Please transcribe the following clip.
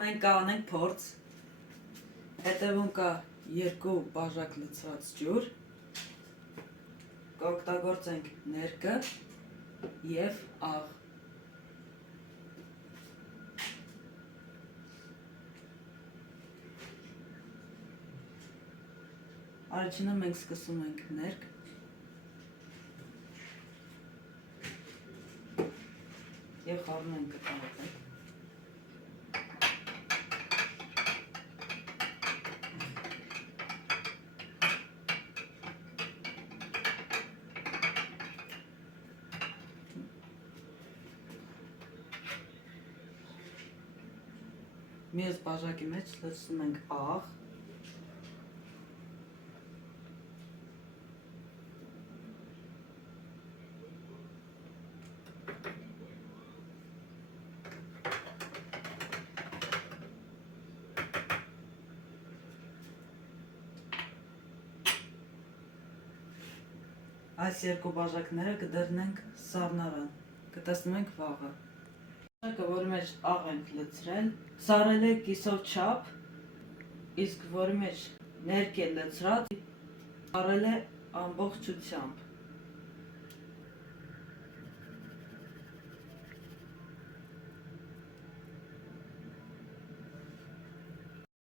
Մենք կանենք փորձ, հետևում կա երկու բաժակ լցված ջուր, կօգտագործենք ներկը և աղ։ Առաջինը մենք սկսում ենք ներկ և խառնում ենք կտավը։ Մյուս բաժակի մեջ լցնում ենք աղ, այս երկու բաժակները կդրնենք սառնարան, կտեսնում ենք վաղը։ Բաժակը, որի մեջ աղ ենք լցրել, սառել է կիսով չափ, իսկ որի մեջ ներկ է լցրած, սառել է ամբողջությամբ։